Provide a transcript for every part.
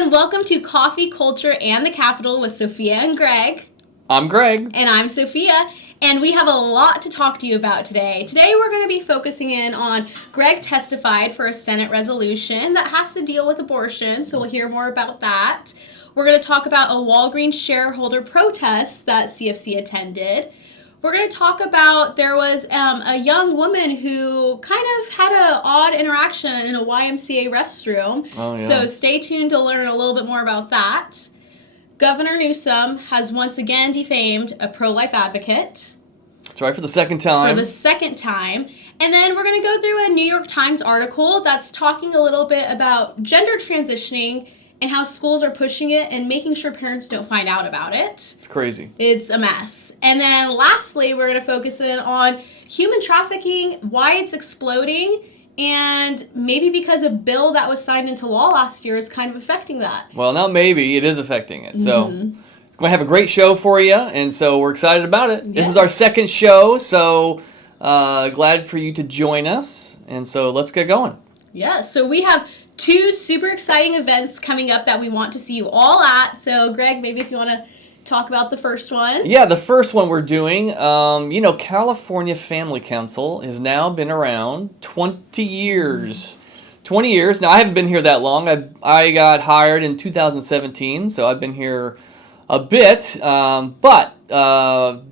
everyone. Welcome to Coffee, Culture, and the Capitol with Sophia and Greg. I'm Greg. And I'm Sophia. And we have a lot to talk to you about today. Today we're going to be focusing in on Greg testified for a Senate resolution that has to deal with abortion, so we'll hear more about that. We're going to talk about a Walgreens shareholder protest that CFC attended. We're going to talk about there was a young woman who kind of had an odd interaction in a YMCA restroom. Oh, yeah. So stay tuned to learn a little bit more about that. Governor Newsom has once again defamed a pro-life advocate. That's right, for the second time. And then we're going to go through a New York Times article that's talking a little bit about gender transitioning and how schools are pushing it and making sure parents don't find out about it. It's crazy. It's a mess. And then lastly, we're going to focus in on human trafficking, why it's exploding, and maybe because a bill that was signed into law last year is kind of affecting that. Well, not maybe, it is affecting it. So we're going to have a great show for you, and so we're excited about it. Yes. This is our second show, so glad for you to join us. And so let's get going. Yeah, so we have two super exciting events coming up that we want to see you all at. So, Greg, maybe if you want to talk about the first one. Yeah, the first one we're doing, California Family Council has now been around 20 years. 20 years. Now, I haven't been here that long. I got hired in 2017, so I've been here a bit. But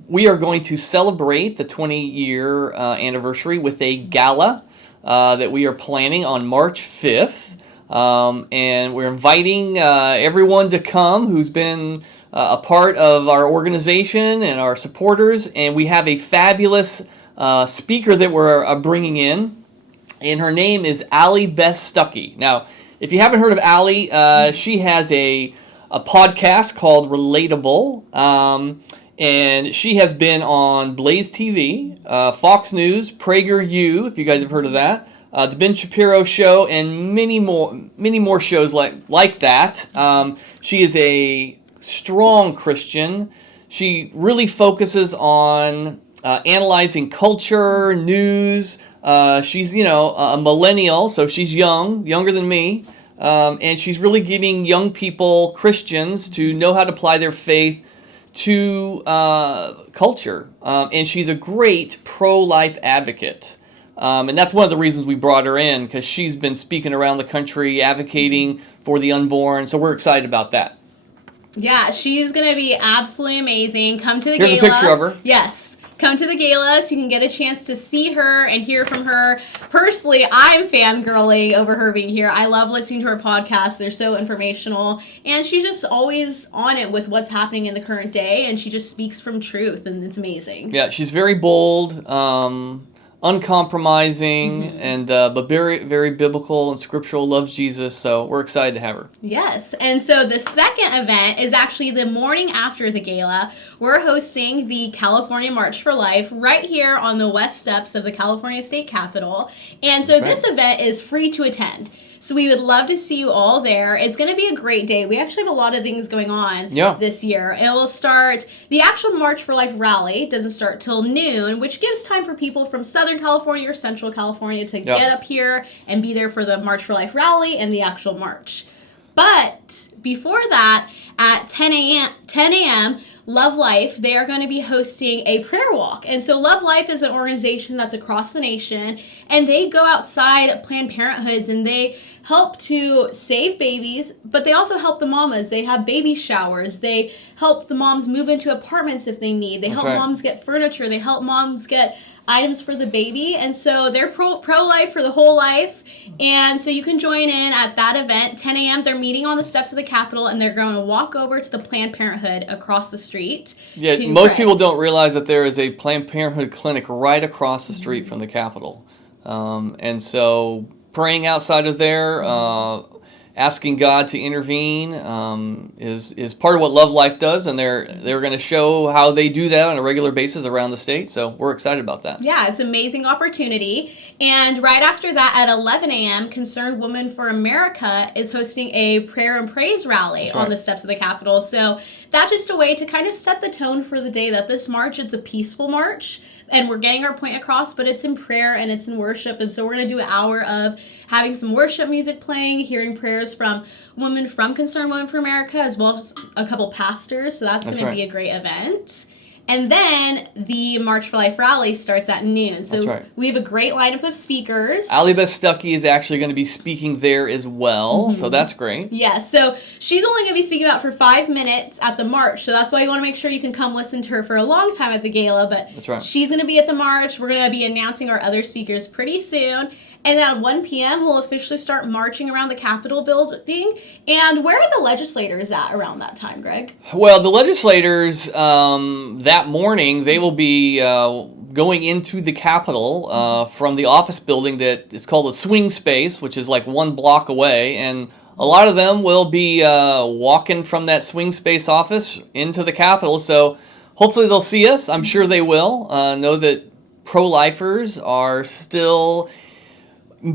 we are going to celebrate the 20-year anniversary with a gala that we are planning on March 5th. And we're inviting everyone to come who's been a part of our organization and our supporters. And we have a fabulous speaker that we're bringing in. And her name is Allie Beth Stuckey. Now, if you haven't heard of Allie, she has a podcast called Relatable. And she has been on Blaze TV, Fox News, PragerU, if you guys have heard of that, The Ben Shapiro Show, and many more shows like that. She is a strong Christian. She really focuses on analyzing culture, news. She's, a millennial, so she's younger than me. And she's really getting young people, Christians, to know how to apply their faith to culture. And she's a great pro-life advocate. And that's one of the reasons we brought her in, because she's been speaking around the country, advocating for the unborn. So we're excited about that. Yeah, she's going to be absolutely amazing. Come to the gala. Here's a picture of her. Yes. Come to the gala so you can get a chance to see her and hear from her. Personally, I'm fangirling over her being here. I love listening to her podcasts. They're so informational. And she's just always on it with what's happening in the current day. And she just speaks from truth, and it's amazing. Yeah, she's very bold, uncompromising, and but very, very biblical and scriptural, loves Jesus, so we're excited to have her. Yes, and so the second event is actually the morning after the gala. We're hosting the California March for Life right here on the west steps of the California State Capitol, and so this event is free to attend. So we would love to see you all there. It's going to be a great day. We actually have a lot of things going on this year. It will start, the actual March for Life rally doesn't start till noon, which gives time for people from Southern California or Central California to get up here and be there for the March for Life rally and the actual march. But before that, at 10 a.m., Love Life, they are going to be hosting a prayer walk. And so Love Life is an organization that's across the nation, and they go outside Planned Parenthoods and they help to save babies, but they also help the mamas. They have baby showers. They help the moms move into apartments if they need. They help moms get furniture. They help moms get items for the baby. And so they're pro-life for the whole life. And so you can join in at that event, 10 a.m. They're meeting on the steps of the Capitol, and they're going to walk over to the Planned Parenthood across the street. Yeah, most people don't realize that there is a Planned Parenthood clinic right across the street from the Capitol. And so praying outside of there, asking God to intervene is part of what Love Life does, and they're going to show how they do that on a regular basis around the state, so we're excited about that. Yeah, it's an amazing opportunity. And right after that, at 11 a.m., Concerned Women for America is hosting a prayer and praise rally on the steps of the Capitol. So that's just a way to kind of set the tone for the day that this march, it's a peaceful march, and we're getting our point across, but it's in prayer and it's in worship. And so we're going to do an hour of having some worship music playing, hearing prayers from women from Concerned Women for America, as well as a couple pastors. So that's going to be a great event. And then the March for Life rally starts at noon. So we have a great lineup of speakers. Allie Stuckey is actually going to be speaking there as well. So that's great. Yeah, so she's only going to be speaking about for 5 minutes at the march. So that's why you want to make sure you can come listen to her for a long time at the gala. But she's going to be at the march. We're going to be announcing our other speakers pretty soon. And then at 1 p.m., we'll officially start marching around the Capitol building. And where are the legislators at around that time, Greg? Well, the legislators, that morning, they will be going into the Capitol from the office building that is called the Swing Space, which is like 1 block away. And a lot of them will be walking from that Swing Space office into the Capitol. So hopefully they'll see us. I'm sure they will. Know that pro-lifers are still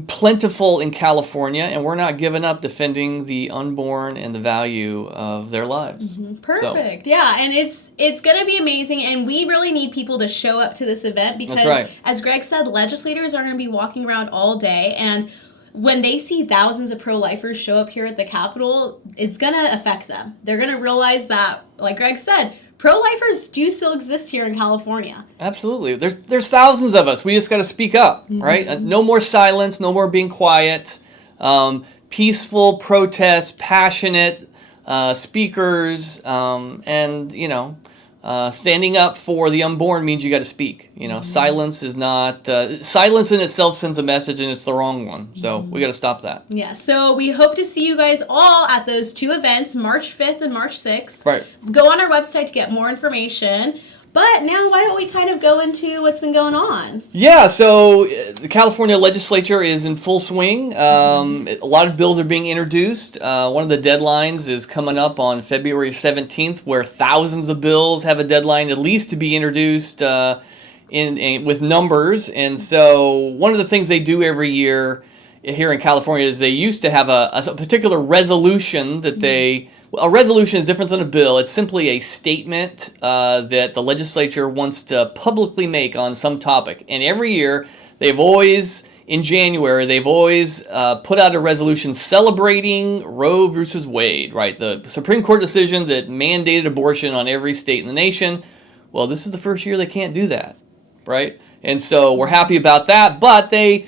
plentiful in California, and we're not giving up defending the unborn and the value of their lives. Perfect. So. Yeah, and it's going to be amazing, and we really need people to show up to this event because, as Greg said, legislators are going to be walking around all day, and when they see thousands of pro-lifers show up here at the Capitol, it's going to affect them. They're going to realize that, like Greg said, pro-lifers do still exist here in California. Absolutely. There's thousands of us. We just got to speak up, right? No more silence, no more being quiet. Peaceful protest, passionate speakers, and, standing up for the unborn means you got to speak. Silence is not, silence in itself sends a message and it's the wrong one. So we got to stop that. Yeah, so we hope to see you guys all at those 2 events, March 5th and March 6th. Right. Go on our website to get more information. But now why don't we kind of go into what's been going on? Yeah, so the California legislature is in full swing. A lot of bills are being introduced. One of the deadlines is coming up on February 17th, where thousands of bills have a deadline at least to be introduced with numbers. And so one of the things they do every year here in California is they used to have a particular resolution that they... A resolution is different than a bill. It's simply a statement that the legislature wants to publicly make on some topic. And every year, in January, they've always put out a resolution celebrating Roe versus Wade, right? The Supreme Court decision that mandated abortion on every state in the nation. Well, this is the first year they can't do that, right? And so we're happy about that, but they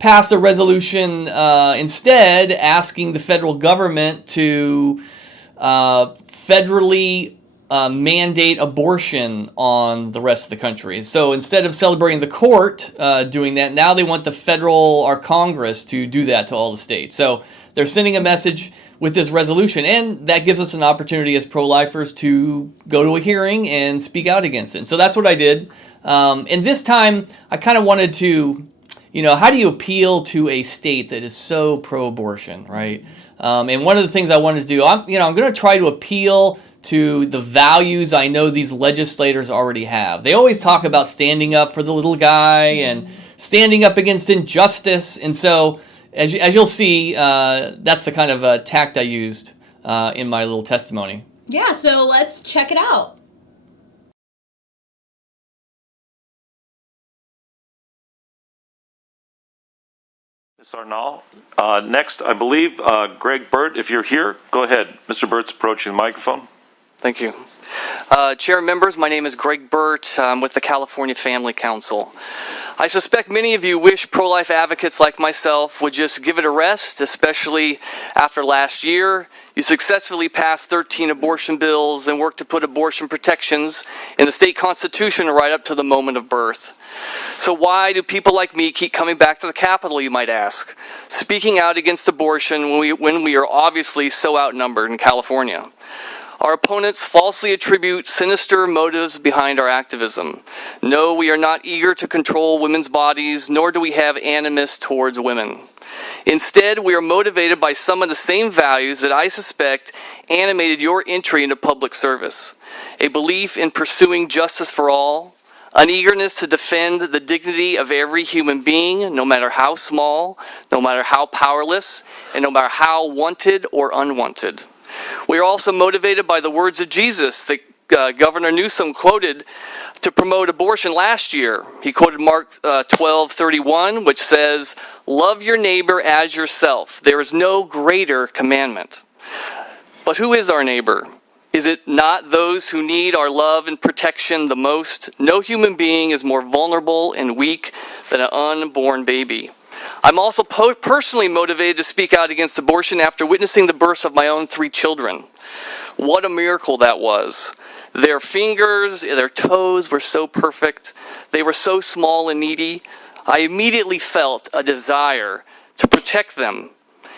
passed a resolution instead asking the federal government to federally mandate abortion on the rest of the country. So instead of celebrating the court doing that, now they want the federal or Congress to do that to all the states. So they're sending a message with this resolution, and that gives us an opportunity as pro-lifers to go to a hearing and speak out against it. And so that's what I did. And this time, I kind of wanted to, how do you appeal to a state that is so pro-abortion, right? And one of the things I wanted to do, I'm going to try to appeal to the values I know these legislators already have. They always talk about standing up for the little guy and standing up against injustice. And so, as you'll see, that's the kind of tact I used in my little testimony. Yeah, so let's check it out. Ms. Arnall. Next, I believe, Greg Burt, if you're here, go ahead. Mr. Burt's approaching the microphone. Thank you. Chair and members, my name is Greg Burt. I'm with the California Family Council. I suspect many of you wish pro-life advocates like myself would just give it a rest, especially after last year. You successfully passed 13 abortion bills and worked to put abortion protections in the state constitution right up to the moment of birth. So why do people like me keep coming back to the Capitol, you might ask, speaking out against abortion when we are obviously so outnumbered in California? Our opponents falsely attribute sinister motives behind our activism. No, we are not eager to control women's bodies, nor do we have animus towards women. Instead, we are motivated by some of the same values that I suspect animated your entry into public service. A belief in pursuing justice for all, an eagerness to defend the dignity of every human being, no matter how small, no matter how powerless, and no matter how wanted or unwanted. We are also motivated by the words of Jesus that Governor Newsom quoted to promote abortion last year. He quoted Mark 12:31, which says, "Love your neighbor as yourself. There is no greater commandment." But who is our neighbor? Is it not those who need our love and protection the most? No human being is more vulnerable and weak than an unborn baby. I'm also personally motivated to speak out against abortion after witnessing the births of my own 3 children. What a miracle that was. Their fingers, their toes were so perfect. They were so small and needy. I immediately felt a desire to protect them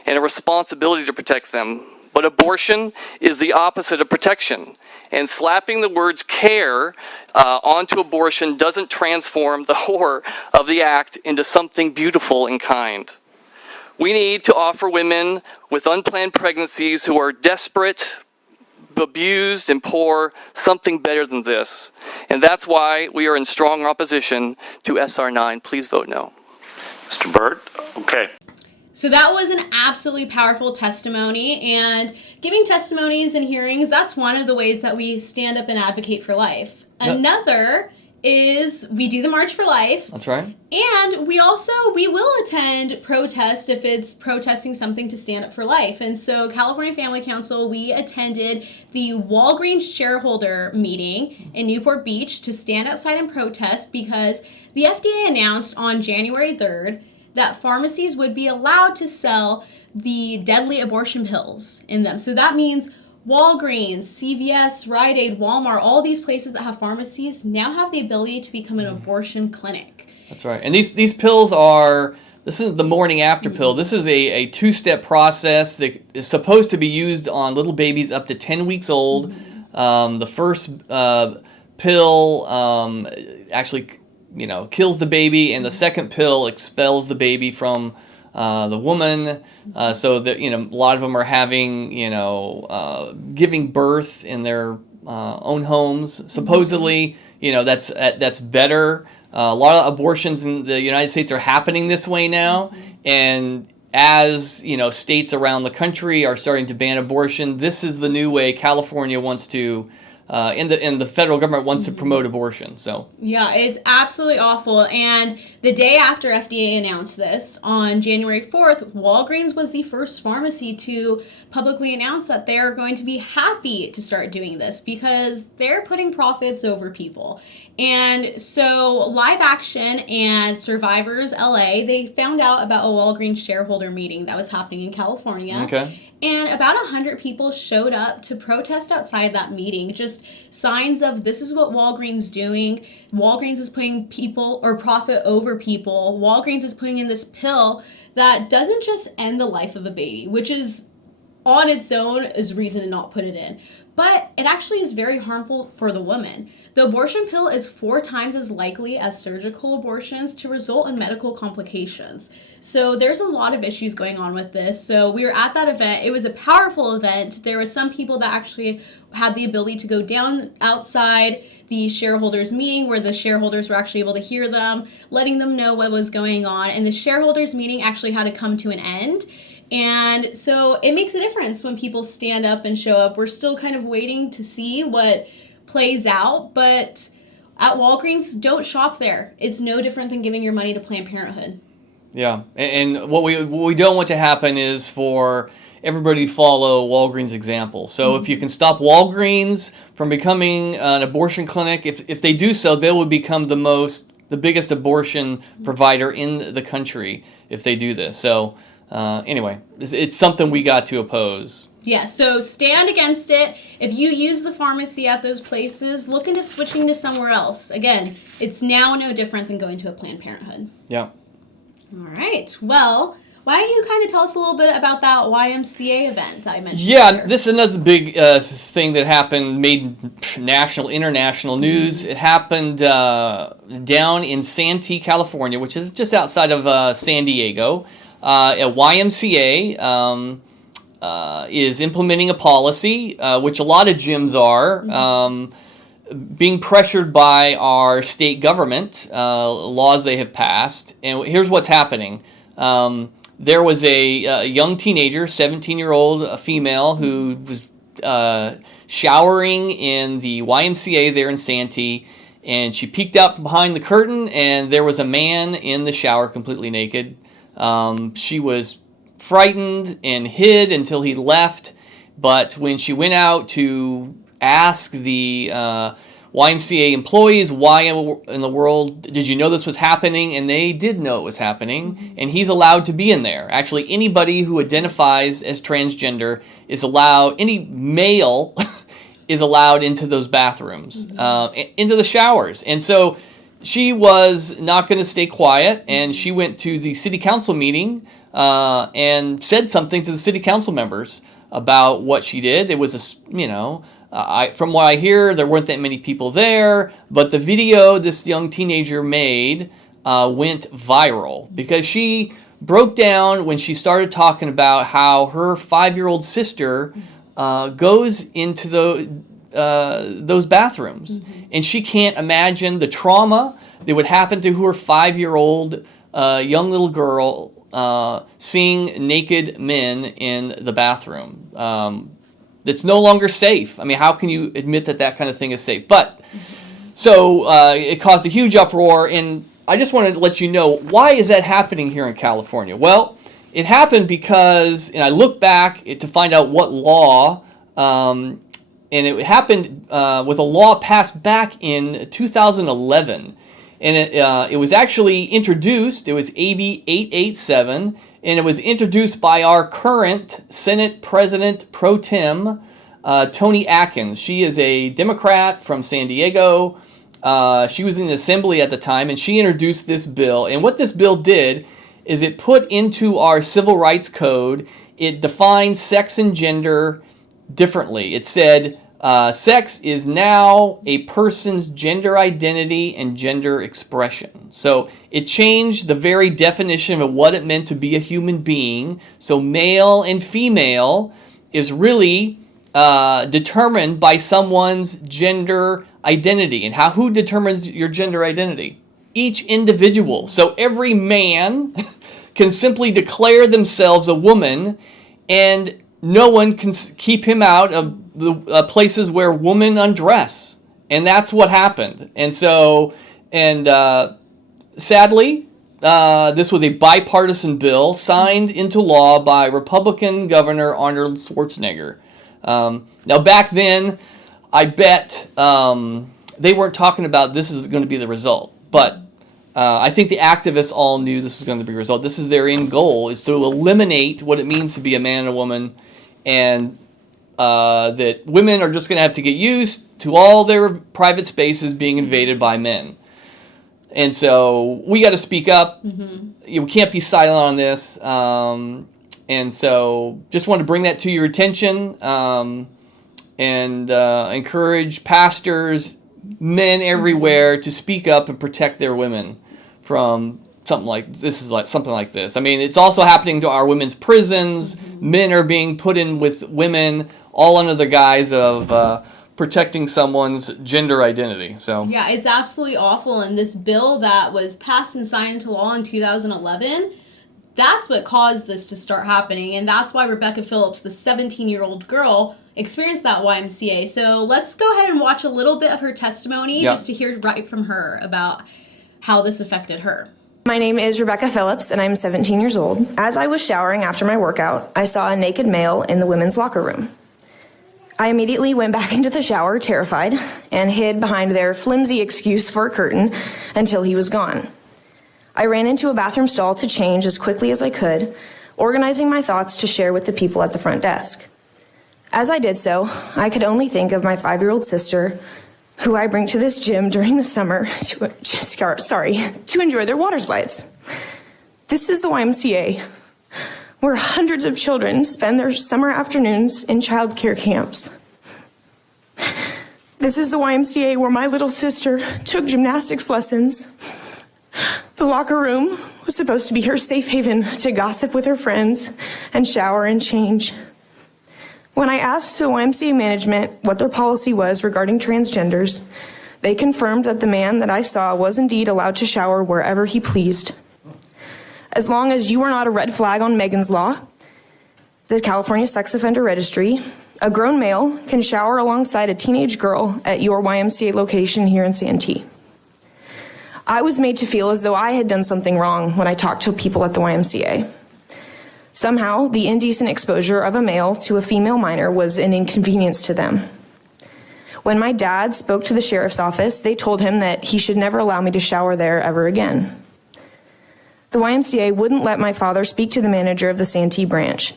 and a responsibility to protect them. But abortion is the opposite of protection. And slapping the words care onto abortion doesn't transform the horror of the act into something beautiful and kind. We need to offer women with unplanned pregnancies who are desperate, abused, and poor something better than this. And that's why we are in strong opposition to SR 9. Please vote no. Mr. Burt, okay. So that was an absolutely powerful testimony, and giving testimonies and hearings, that's one of the ways that we stand up and advocate for life. Another is we do the March for Life. That's right. And we will attend protest if it's protesting something to stand up for life. And so California Family Council, we attended the Walgreens Shareholder meeting in Newport Beach to stand outside and protest because the FDA announced on January 3rd that pharmacies would be allowed to sell the deadly abortion pills in them. So that means Walgreens, CVS, Rite Aid, Walmart, all these places that have pharmacies now have the ability to become an abortion clinic. That's right. And these pills this is the morning after pill. This is a 2-step process that is supposed to be used on little babies up to 10 weeks old. The first pill actually kills the baby, and the second pill expels the baby from the woman, so that a lot of them are having giving birth in their own homes. Supposedly, that's better. A lot of abortions in the United States are happening this way now, and as states around the country are starting to ban abortion, this is the new way California wants to. And the federal government wants to promote abortion. So yeah, it's absolutely awful. And the day after FDA announced this, on January 4th, Walgreens was the first pharmacy to publicly announce that they're going to be happy to start doing this because they're putting profits over people. And so Live Action and Survivors LA, they found out about a Walgreens shareholder meeting that was happening in California. Okay. And about 100 people showed up to protest outside that meeting. Just signs of this is what Walgreens doing. Walgreens is putting people or profit over people. Walgreens is putting in this pill that doesn't just end the life of a baby, which is on its own is reason to not put it in. But it actually is very harmful for the woman. The abortion pill is 4 times as likely as surgical abortions to result in medical complications. So there's a lot of issues going on with this. So we were at that event. It was a powerful event. There were some people that actually had the ability to go down outside the shareholders meeting where the shareholders were actually able to hear them, letting them know what was going on. And the shareholders meeting actually had to come to an end. And so it makes a difference when people stand up and show up. We're still kind of waiting to see what plays out, but at Walgreens, don't shop there. It's no different than giving your money to Planned Parenthood. Yeah, and what we don't want to happen is for everybody to follow Walgreens' example. So if you can stop Walgreens from becoming an abortion clinic, if they do so, they will become the biggest abortion provider in the country if they do this. So anyway, it's something we got to oppose. Yeah, so stand against it. If you use the pharmacy at those places, look into switching to somewhere else. Again, it's now no different than going to a Planned Parenthood. Yeah. All right. Well, why don't you kind of tell us a little bit about that YMCA event I mentioned? Yeah, earlier? this is another big thing that happened, made international news. It happened down in Santee, California, which is just outside of San Diego. At YMCA is implementing a policy, which a lot of gyms are, being pressured by our state government, laws they have passed. And here's what's happening. There was a young teenager, 17-year-old female, who was showering in the YMCA there in Santee, and she peeked out from behind the curtain, and there was a man in the shower completely naked. She was frightened and hid until he left, but when she went out to ask the YMCA employees, why in the world did you know this was happening? And they did know it was happening, and he's allowed to be in there. Actually, anybody who identifies as transgender is allowed, any male is allowed into those bathrooms, into the showers. And so she was not going to stay quiet, and she went to the city council meeting and said something to the city council members about what she did. It was, from what I hear, there weren't that many people there, but the video this young teenager made went viral because she broke down when she started talking about how her 5-year-old sister goes into those bathrooms, and she can't imagine the trauma that would happen to her 5-year-old young little girl seeing naked men in the bathroom. It's no longer safe. I mean, how can you admit that kind of thing is safe? But so it caused a huge uproar, and I just wanted to let you know, why is that happening here in California? Well, it happened because, and I looked back to find out what law, and it happened with a law passed back in 2011. And it was actually introduced, it was AB 887, and it was introduced by our current Senate President Pro Tem, Toni Atkins. She is a Democrat from San Diego. She was in the assembly at the time, and she introduced this bill. And what this bill did is it put into our civil rights code, it defines sex and gender differently. It said sex is now a person's gender identity and gender expression. So it changed the very definition of what it meant to be a human being. So male and female is really determined by someone's gender identity. And who determines your gender identity? Each individual. So every man can simply declare themselves a woman, and no one can keep him out of the places where women undress. And that's what happened. And so, sadly, this was a bipartisan bill signed into law by Republican Governor Arnold Schwarzenegger. Now, back then, I bet they weren't talking about this is going to be the result. But I think the activists all knew this was going to be the result. This is their end goal, is to eliminate what it means to be a man and a woman, and that women are just going to have to get used to all their private spaces being invaded by men. And so we got to speak up. We can't be silent on this. And so just wanted to bring that to your attention, and encourage pastors, men everywhere, to speak up and protect their women from something like this. I mean, it's also happening to our women's prisons. Men are being put in with women, all under the guise of protecting someone's gender identity. So yeah, it's absolutely awful. And this bill that was passed and signed into law in 2011, that's what caused this to start happening. And that's why Rebecca Phillips, the 17-year-old girl, experienced that YMCA. So let's go ahead and watch a little bit of her testimony, just to hear right from her about how this affected her. My name is Rebecca Phillips, and I'm 17 years old. As I was showering after my workout, I saw a naked male in the women's locker room. I immediately went back into the shower, terrified, and hid behind their flimsy excuse for a curtain until he was gone. I ran into a bathroom stall to change as quickly as I could, organizing my thoughts to share with the people at the front desk. As I did so, I could only think of my 5-year-old sister, who I bring to this gym during the summer to enjoy their water slides. This is the YMCA, where hundreds of children spend their summer afternoons in childcare camps. This is the YMCA where my little sister took gymnastics lessons. The locker room was supposed to be her safe haven to gossip with her friends and shower and change. When I asked the YMCA management what their policy was regarding transgenders, they confirmed that the man that I saw was indeed allowed to shower wherever he pleased. As long as you are not a red flag on Megan's Law, the California Sex Offender Registry, A grown male can shower alongside a teenage girl at your YMCA location here in Santee. I was made to feel as though I had done something wrong when I talked to people at the YMCA. Somehow, the indecent exposure of a male to a female minor was an inconvenience to them. When my dad spoke to the sheriff's office, they told him that he should never allow me to shower there ever again. The YMCA wouldn't let my father speak to the manager of the Santee branch.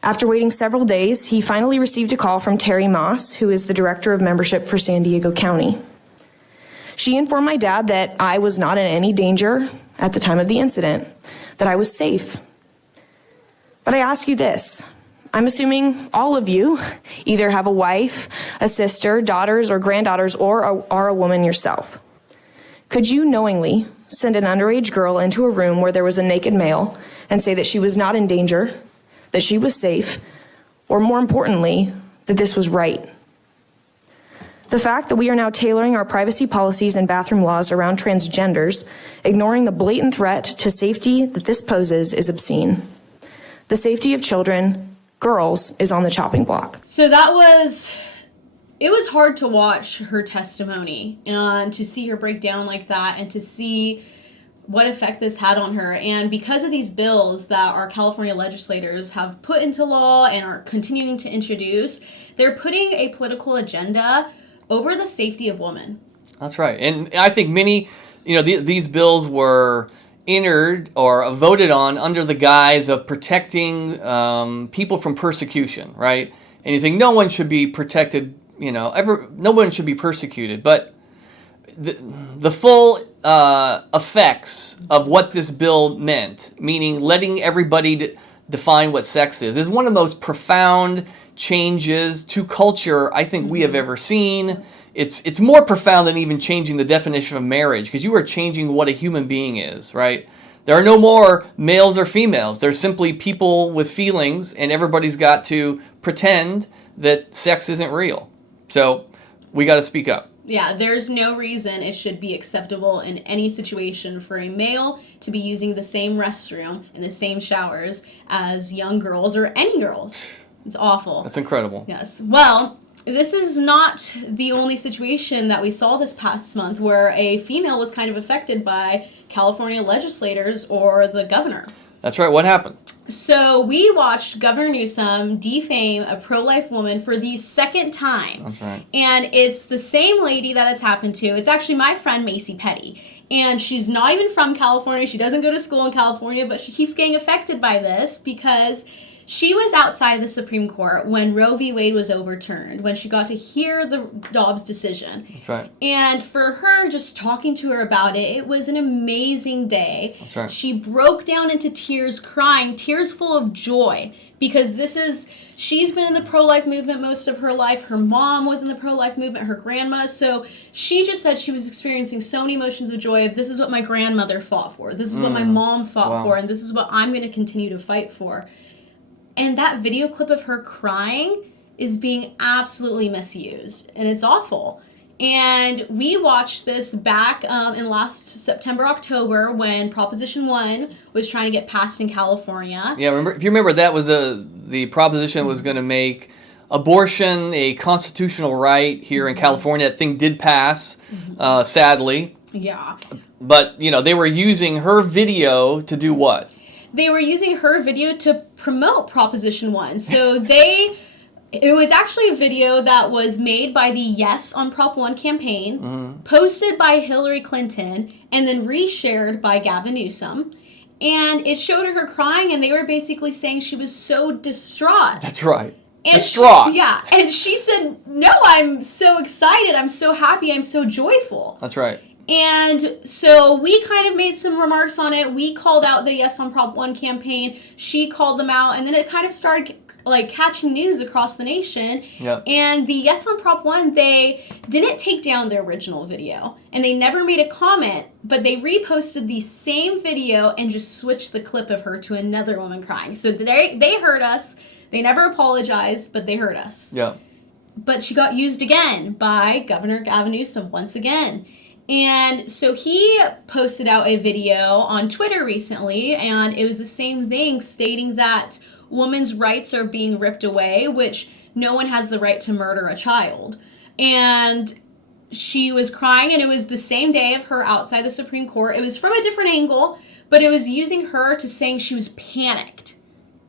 After waiting several days, he finally received a call from Terry Moss, who is the director of membership for San Diego County. She informed my dad that I was not in any danger at the time of the incident, that I was safe. But I ask you this. I'm assuming all of you either have a wife, a sister, daughters, or granddaughters, or are a woman yourself. Could you knowingly send an underage girl into a room where there was a naked male and say that she was not in danger, that she was safe, or more importantly, that this was right? The fact that we are now tailoring our privacy policies and bathroom laws around transgenders, ignoring the blatant threat to safety that this poses, is obscene. The safety of children, girls, is on the chopping block. So it was hard to watch her testimony and to see her break down like that and to see what effect this had on her. And because of these bills that our California legislators have put into law and are continuing to introduce, they're putting a political agenda over the safety of women. That's right. And I think many, these bills were entered or voted on under the guise of protecting people from persecution, right? And you think no one should be protected, no one should be persecuted. But the full effects of what this bill meant, meaning letting everybody define what sex is one of the most profound changes to culture I think we have ever seen. It's more profound than even changing the definition of marriage, because you are changing what a human being is, right? There are no more males or females. There's simply people with feelings, and everybody's got to pretend that sex isn't real. So we got to speak up. Yeah, there's no reason it should be acceptable in any situation for a male to be using the same restroom and the same showers as young girls or any girls. It's awful. That's incredible. Yes. Well, this is not the only situation that we saw this past month where a female was kind of affected by California legislators or the governor. That's right. What happened? So we watched Governor Newsom defame a pro-life woman for the second time. That's right. And it's the same lady that it's happened to. It's actually my friend Macy Petty. And she's not even from California. She doesn't go to school in California, but she keeps getting affected by this because she was outside the Supreme Court when Roe v. Wade was overturned, when she got to hear the Dobbs decision. That's right. And for her, just talking to her about it, it was an amazing day. That's right. She broke down into tears, crying, tears full of joy, because she's been in the pro-life movement most of her life. Her mom was in the pro-life movement, her grandma. So she just said she was experiencing so many emotions of joy of, this is what my grandmother fought for, this is what my mom fought for, and this is what I'm going to continue to fight for. And that video clip of her crying is being absolutely misused, and it's awful. And we watched this back in last September, October, when Proposition 1 was trying to get passed in California. Yeah, if you remember, that was the proposition was going to make abortion a constitutional right here in California. That thing did pass, sadly. Yeah. But, they were using her video to do what? They were using her video to promote Proposition 1. So it was actually a video that was made by the Yes on Prop 1 campaign, posted by Hillary Clinton, and then reshared by Gavin Newsom. And it showed her crying, and they were basically saying she was so distraught. That's right. And distraught. And she said, no, I'm so excited, I'm so happy, I'm so joyful. That's right. And so we kind of made some remarks on it. We called out the Yes on Prop 1 campaign. She called them out. And then it kind of started catching news across the nation. Yep. And the Yes on Prop 1, they didn't take down their original video. And they never made a comment. But they reposted the same video and just switched the clip of her to another woman crying. So they heard us. They never apologized, but they heard us. Yeah. But she got used again by Governor Gavin Newsom once again. And so he posted out a video on Twitter recently, and it was the same thing, stating that women's rights are being ripped away, which no one has the right to murder a child. And she was crying, and it was the same day of her outside the Supreme Court. It was from a different angle, but it was using her to saying she was panicked.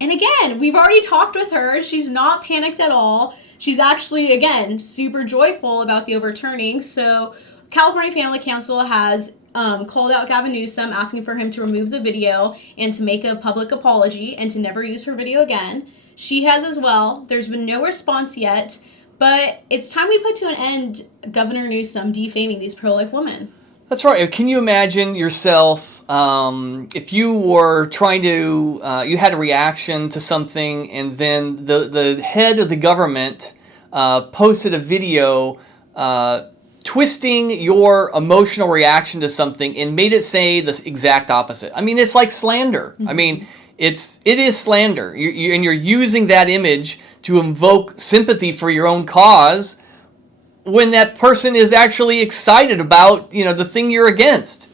And again, we've already talked with her. She's not panicked at all. She's actually, again, super joyful about the overturning. So California Family Council has called out Gavin Newsom, asking for him to remove the video and to make a public apology and to never use her video again. She has as well. There's been no response yet, but it's time we put to an end Governor Newsom defaming these pro-life women. That's right. Can you imagine yourself if you were trying to, you had a reaction to something, and then the head of the government posted a video twisting your emotional reaction to something and made it say the exact opposite. I mean, it's like slander. I mean, it is slander. And you're using that image to invoke sympathy for your own cause, when that person is actually excited about, the thing you're against.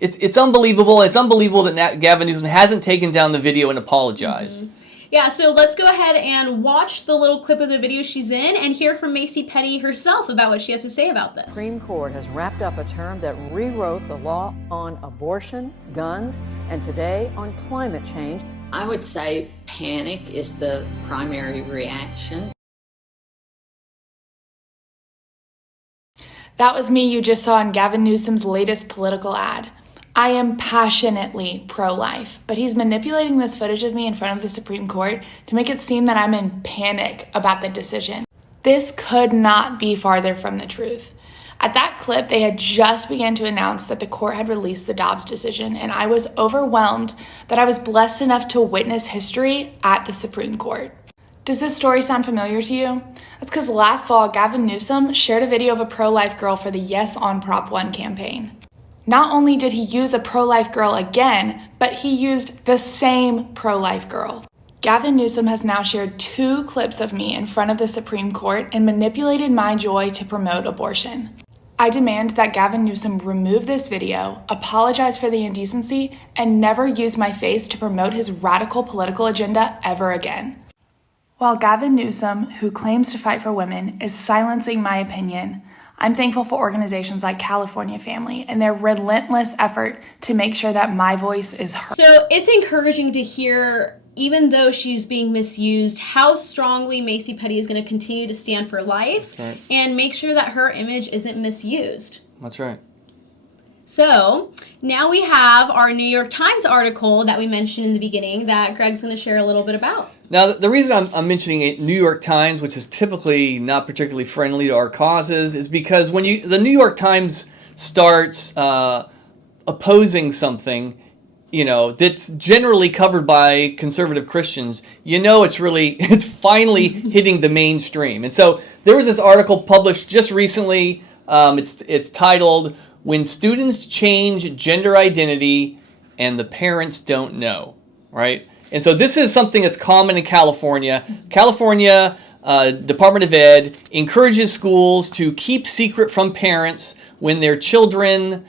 It's unbelievable. It's unbelievable that Gavin Newsom hasn't taken down the video and apologized. Mm-hmm. Yeah, so let's go ahead and watch the little clip of the video she's in and hear from Macy Petty herself about what she has to say about this. The Supreme Court has wrapped up a term that rewrote the law on abortion, guns, and today on climate change. I would say panic is the primary reaction. That was me you just saw in Gavin Newsom's latest political ad. I am passionately pro-life, but he's manipulating this footage of me in front of the Supreme Court to make it seem that I'm in panic about the decision. This could not be farther from the truth. At that clip, they had just begun to announce that the court had released the Dobbs decision, and I was overwhelmed that I was blessed enough to witness history at the Supreme Court. Does this story sound familiar to you? That's because last fall, Gavin Newsom shared a video of a pro-life girl for the Yes on Prop 1 campaign. Not only did he use a pro-life girl again, but he used the same pro-life girl. Gavin Newsom has now shared 2 clips of me in front of the Supreme Court and manipulated my joy to promote abortion. I demand that Gavin Newsom remove this video, apologize for the indecency, and never use my face to promote his radical political agenda ever again. While Gavin Newsom, who claims to fight for women, is silencing my opinion, I'm thankful for organizations like California Family and their relentless effort to make sure that my voice is heard. So it's encouraging to hear, even though she's being misused, how strongly Macy Petty is going to continue to stand for life and make sure that her image isn't misused. That's right. So now we have our New York Times article that we mentioned in the beginning that Greg's going to share a little bit about. Now, the reason I'm mentioning it, New York Times, which is typically not particularly friendly to our causes, is because when the New York Times starts opposing something, that's generally covered by conservative Christians, it's finally hitting the mainstream. And so there was this article published just recently. It's titled, "When Students Change Gender Identity and the Parents Don't Know," right? And so this is something that's common in California. California Department of Ed encourages schools to keep secret from parents when their children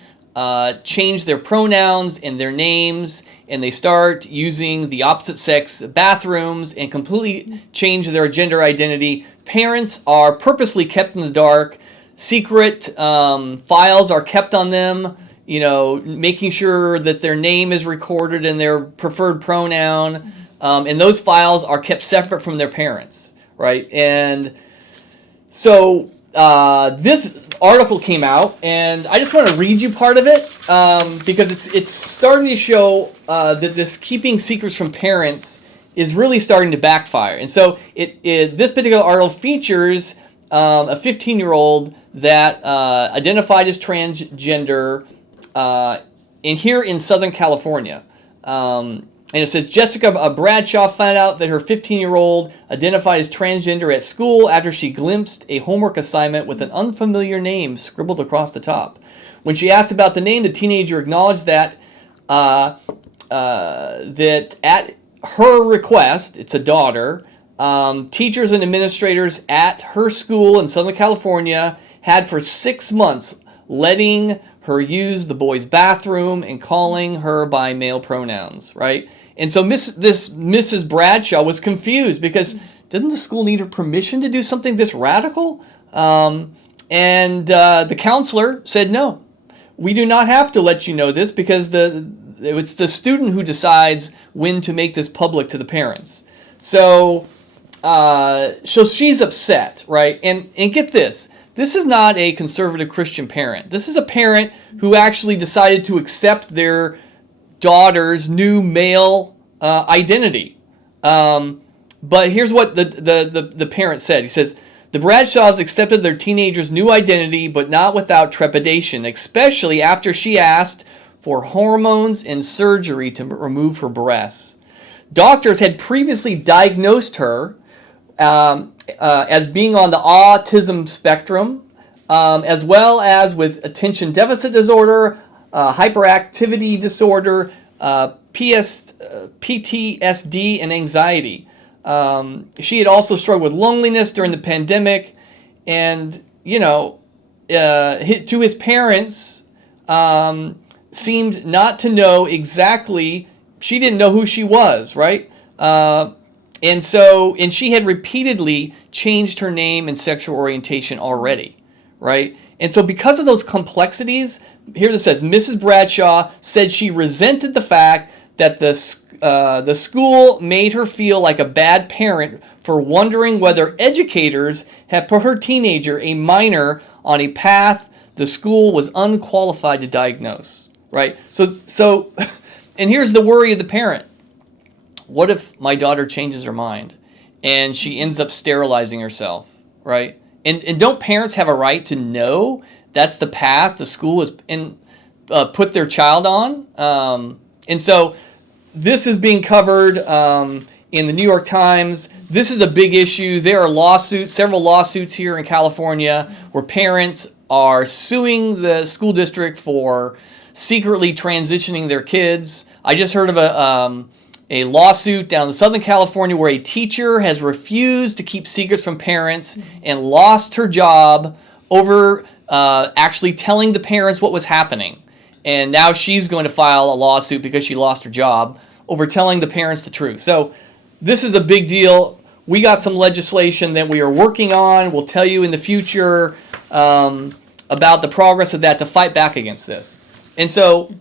change their pronouns and their names, and they start using the opposite sex bathrooms and completely change their gender identity. Parents are purposely kept in the dark. Secret files are kept on them, making sure that their name is recorded and their preferred pronoun, and those files are kept separate from their parents, right? And so this article came out, and I just want to read you part of it because it's starting to show that this keeping secrets from parents is really starting to backfire. And so this particular article features a 15-year-old that identified as transgender here in Southern California. And it says, Jessica Bradshaw found out that her 15-year-old identified as transgender at school after she glimpsed a homework assignment with an unfamiliar name scribbled across the top. When she asked about the name, the teenager acknowledged that that at her request, it's a daughter, teachers and administrators at her school in Southern California had for 6 months letting her use the boys' bathroom and calling her by male pronouns, right? And so Mrs. Bradshaw was confused because didn't the school need her permission to do something this radical? And the counselor said, no, we do not have to let you know this because it's the student who decides when to make this public to the parents. So she's upset, right? And get this. This is not a conservative Christian parent. This is a parent who actually decided to accept their daughter's new male identity. But here's what the parent said. He says, the Bradshaws accepted their teenager's new identity, but not without trepidation, especially after she asked for hormones and surgery to remove her breasts. Doctors had previously diagnosed her as being on the autism spectrum, as well as with attention deficit disorder, hyperactivity disorder, PTSD, and anxiety. She had also struggled with loneliness during the pandemic, and to his parents, seemed not to know exactly. She didn't know who she was, right? And she had repeatedly changed her name and sexual orientation already, right? And so because of those complexities, here it says, Mrs. Bradshaw said she resented the fact that the school made her feel like a bad parent for wondering whether educators had put her teenager, a minor, on a path the school was unqualified to diagnose, right? So, and here's the worry of the parent. What if my daughter changes her mind and she ends up sterilizing herself, right? And don't parents have a right to know that's the path the school has put their child on? And so this is being covered in the New York Times. This is a big issue. There are several lawsuits here in California where parents are suing the school district for secretly transitioning their kids. I just heard of a lawsuit down in Southern California where a teacher has refused to keep secrets from parents and lost her job over actually telling the parents what was happening. And now she's going to file a lawsuit because she lost her job over telling the parents the truth. So this is a big deal. We got some legislation that we are working on. We'll tell you in the future about the progress of that to fight back against this. And so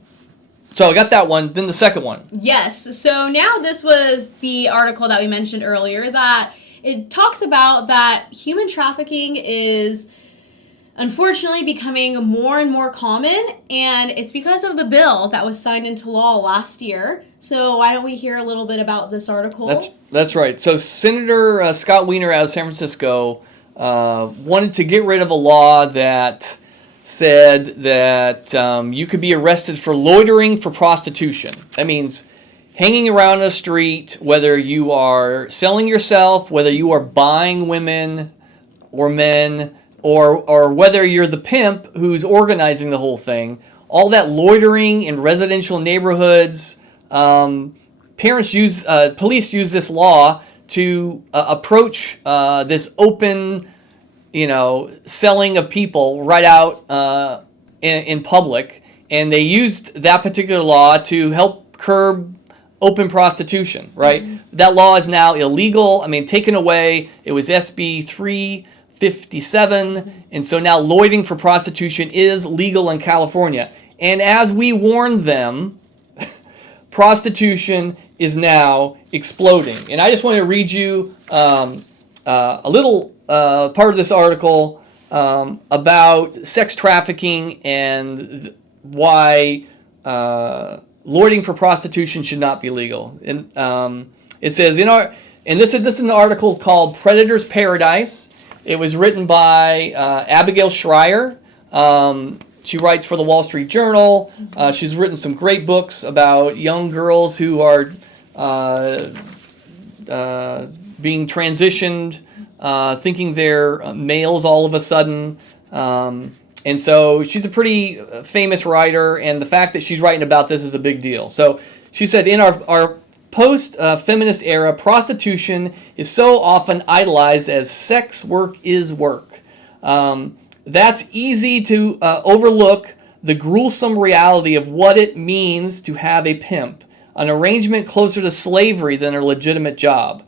I got that one. Then the second one. Yes. So now this was the article that we mentioned earlier that it talks about that human trafficking is unfortunately becoming more and more common, and it's because of the bill that was signed into law last year. So why don't we hear a little bit about this article? That's right. So Senator Scott Wiener out of San Francisco wanted to get rid of a law that said that you could be arrested for loitering for prostitution. That means hanging around the street, whether you are selling yourself, whether you are buying women or men, or whether you're the pimp who's organizing the whole thing. All that loitering in residential neighborhoods. Police use this law to approach this open, selling of people right out in public, and they used that particular law to help curb open prostitution. Right, that law is now illegal. Taken away. It was SB 357, and so now loitering for prostitution is legal in California. And as we warned them, prostitution is now exploding. And I just want to read you a little part of this article about sex trafficking and why loitering for prostitution should not be legal. And it says this is an article called "Predator's Paradise." It was written by Abigail Schreier. She writes for the Wall Street Journal. She's written some great books about young girls who are being transitioned, thinking they're males all of a sudden. And so she's a pretty famous writer, and the fact that she's writing about this is a big deal. So she said, in our post-feminist era, prostitution is so often idolized as sex work is work. That's easy to overlook the gruesome reality of what it means to have a pimp, an arrangement closer to slavery than a legitimate job.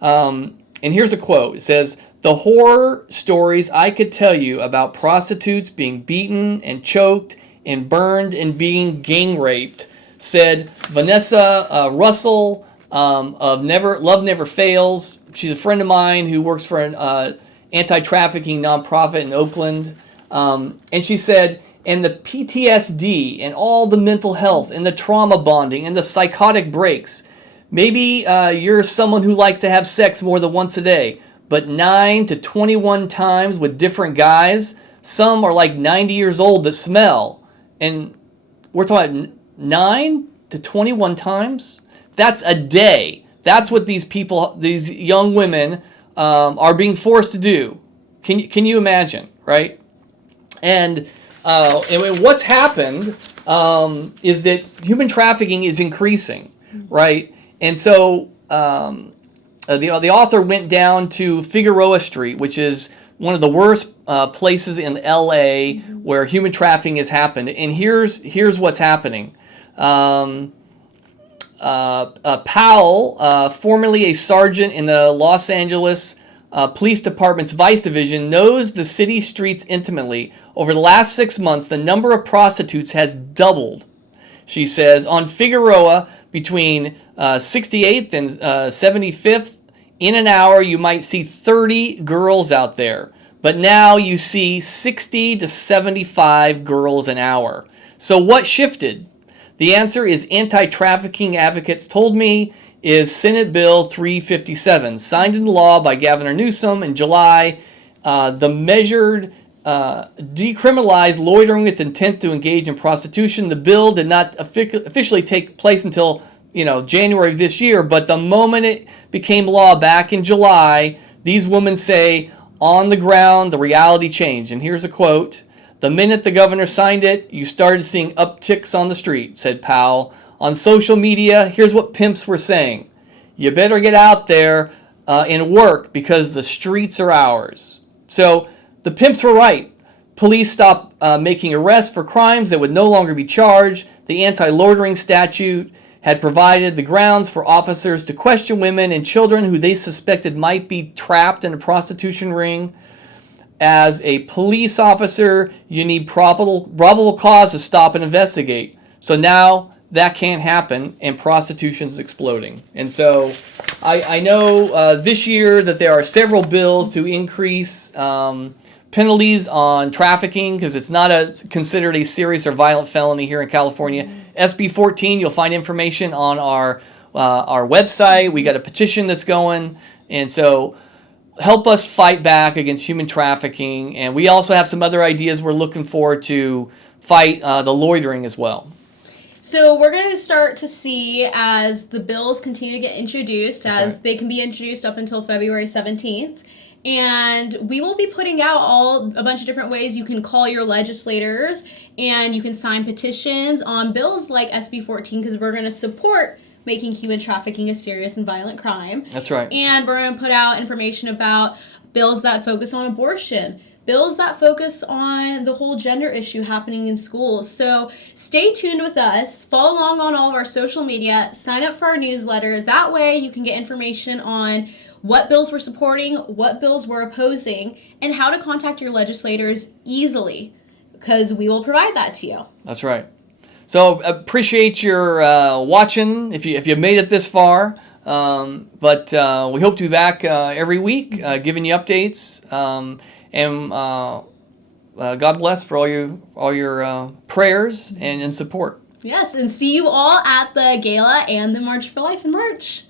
And And here's a quote. It says, "The horror stories I could tell you about prostitutes being beaten and choked and burned and being gang raped," said Vanessa Russell of Love Never Fails. She's a friend of mine who works for an anti-trafficking nonprofit in Oakland. And she said, and the PTSD and all the mental health and the trauma bonding and the psychotic breaks. Maybe you're someone who likes to have sex more than once a day, but 9 to 21 times with different guys. Some are like 90 years old that smell. And we're talking 9 to 21 times? That's a day. That's what these people, these young women, are being forced to do. Can you imagine, right? And what's happened is that human trafficking is increasing, right? And so the author went down to Figueroa Street, which is one of the worst places in LA where human trafficking has happened. And here's what's happening. Powell, formerly a sergeant in the Los Angeles Police Department's Vice Division, knows the city streets intimately. Over the last 6 months, the number of prostitutes has doubled. She says, on Figueroa, between 68th and 75th, in an hour, you might see 30 girls out there. But now you see 60 to 75 girls an hour. So what shifted? The answer is anti-trafficking advocates told me is Senate Bill 357, signed into law by Governor Newsom in July. The measure decriminalized loitering with intent to engage in prostitution. The bill did not officially take place until January of this year, but the moment it became law back in July, these women say, on the ground, the reality changed. And here's a quote. "The minute the governor signed it, you started seeing upticks on the street," said Powell. "On social media, here's what pimps were saying. You better get out there and work because the streets are ours." So the pimps were right. Police stopped making arrests for crimes that would no longer be charged. The anti-loitering statute had provided the grounds for officers to question women and children who they suspected might be trapped in a prostitution ring. As a police officer, you need probable cause to stop and investigate. So now that can't happen, and prostitution is exploding. And so I know this year that there are several bills to increase penalties on trafficking because it's not considered a serious or violent felony here in California. SB 14, you'll find information on our website. We got a petition that's going, and so help us fight back against human trafficking. And we also have some other ideas we're looking for to fight the loitering as well. So we're going to start to see as the bills continue to get introduced, they can be introduced up until February 17th. And we will be putting out a bunch of different ways you can call your legislators and you can sign petitions on bills like SB 14 because we're going to support making human trafficking a serious and violent crime. That's right. And we're going to put out information about bills that focus on abortion, bills that focus on the whole gender issue happening in schools. So stay tuned with us. Follow along on all of our social media. Sign up for our newsletter. That way you can get information on what bills we're supporting, what bills we're opposing, and how to contact your legislators easily, because we will provide that to you. That's right. So appreciate your watching if you made it this far. But we hope to be back every week giving you updates. And God bless for all your prayers and support. Yes, and see you all at the Gala and the March for Life in March.